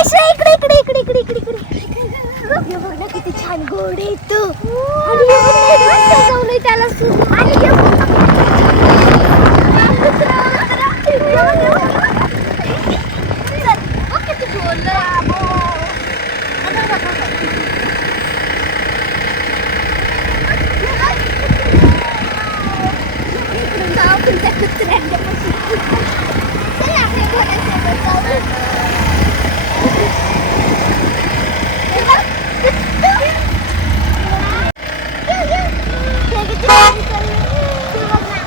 इकडे इकडे इकडे इकडे इकडे इकडे. बघ ना किती छान गोड आहे तो आणि हे बघ ना, हे मस्त सजवलंय त्याला सुद्धा. आणि हे बघ. कुत्रा, कुत्रा. हे बघ, हे बघ. चल, बघ किती बोललं. बाबो. बघ, बघ, बघ, बघ. इकडून जाऊ तुमच्या कुत्र्यांच्यापाशी. चला, हे घोड्यासोबत जाऊ. हे बघ, कुत्रा. ये, ये. हे किती भारी चाललंय. हे बघ ना.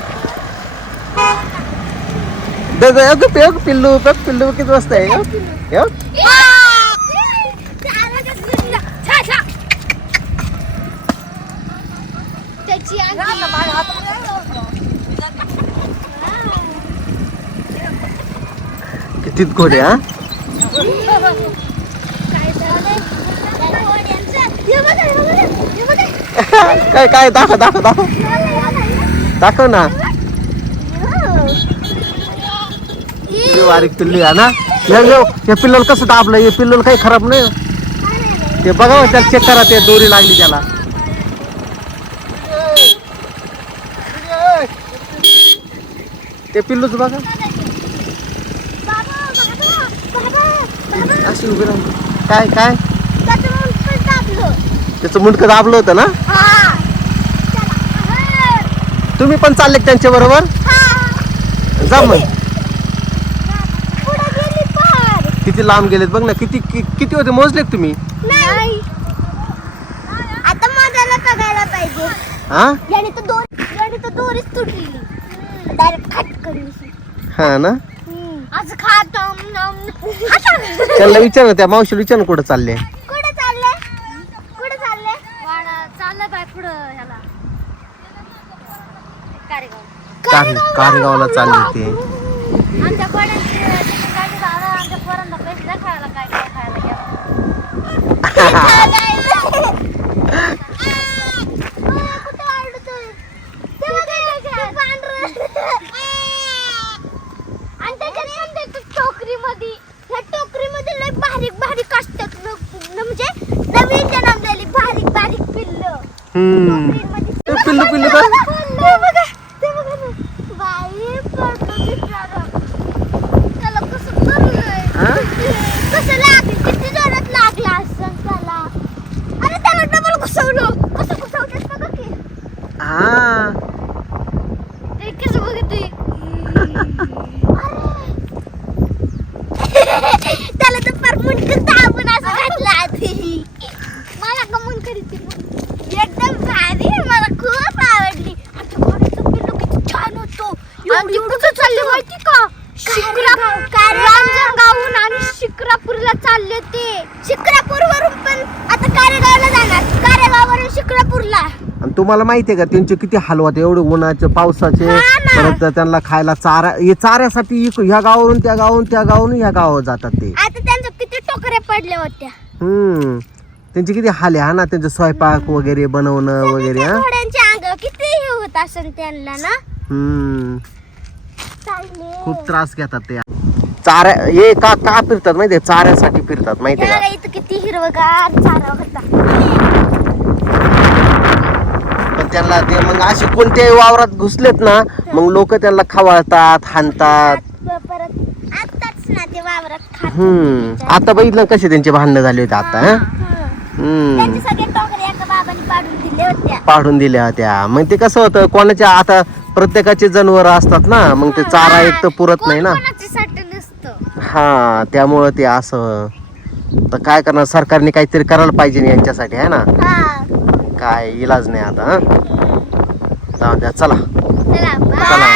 बघ अगं पिल्लू बघ पिल्लू किती वाजता आहे गं? हे बघ. किती घोडे हा काय काय दाखव दाखव दाखव दाखव ना बारीक पिल्लू आहे ना? हे हे हे पिल्लूला कसं दाबलं? हे पिल्लूला काही खराब नाही ते बघा हो, त्याला चेक करा ते दोरी लागली त्याला. ते पिल्लूच बघा. अशी उभी राहून. काय काय? त्याचं मुंडकं दाबलं होतं ना? तुम्ही पण चालले त्यांच्या बरोबर जा मग. किती लांब गेलेत बघ ना किती कि- किती होते? मोजले का तुम्ही? नाही. आता माझ्याला बघायला पाहिजे. हा याने तर दोर याने तर दोरीच तुटलेली डायरेक्ट खाट करून हा ना? आज खात त्यांना विचार ना त्या मावशीला विचार ना कुठं चालले. कुठे चालले? कुठे चालले? वाडा चाललं बाय पुढं ह्याला. कारेगाव. कार कारेगावला चालले ते. आमच्या कोड्यांची पोरांना पैसे द्या खायला काय काय खायला बारीक बारीक असतात न- न- म्हणजे नवीन जन्मलेली बारीक बारीक पिल्लू पिल्लू का ते बघा ते बघा ना बाई पडतो बिचारा त्याला कसं करलंय हा? कसं लागलं किती जोरात लागला असं त्याला अरे त्याला डबल घुसवलं कसं घुसवतेस बघा की हा ते कसं बघते त्याला तर फार मुंडकं दाबून असं घातलं आधी मला का मुंडकं एकदम भारी मला खूप आवडली आता घोड्याचं पिल्लू किती छान होतो कुठं चालले माहिती का शिक्रापूर तुम्हाला माहितीये का त्यांचे किती हाल होते एवढे उन्हाचे पावसाचे. परत त्यांना खायला चारा हे चाऱ्यासाठी इक- ह्या गावावरून त्या गावावरून त्या गावावरून ह्या गावावर जातात ते. आता त्यांच्या किती टोकऱ्या पडल्या होत्या हम्म. त्यांचे किती हाल आहे हा ना? त्यांचं स्वयंपाक वगैरे बनवणं वगैरे हा? घोड्यांच्या अंग किती हे होत असेल त्यांना ना? हम्म. चालले. खूप त्रास घेतात ते. चाऱ्या हे का का फिरतात माहितीये चाऱ्यासाठी फिरतात माहितीये त्याला का? इथं किती हिरवगार चारा होता पण त्यांना ते मग असे कोणत्याही वावरात घुसलेत ना मग लोक त्यांना खवाळतात हाणतात. आत- परत आताच ना ते वावरात खात हम्म. आता बघितलं कसे त्यांचे भांडणं झाले होते आता हा? हम्म. त्यांचे सगळे टोकरे एका बाबाने पाडून दिले होत्या. पाडून दिल्या होत्या. मग ते कसं होतं कोणाच्या आता प्रत्येकाचे जनावर असतात ना मग ते चारा एक तर पुरत नाही ना. नसतं. हा त्यामुळं ते असं. तर काय करणार सरकारने काहीतरी करायला पाहिजे ना यांच्यासाठी आहे ना? हा काय इलाज नाही आता हा? जाऊ द्या चला. चला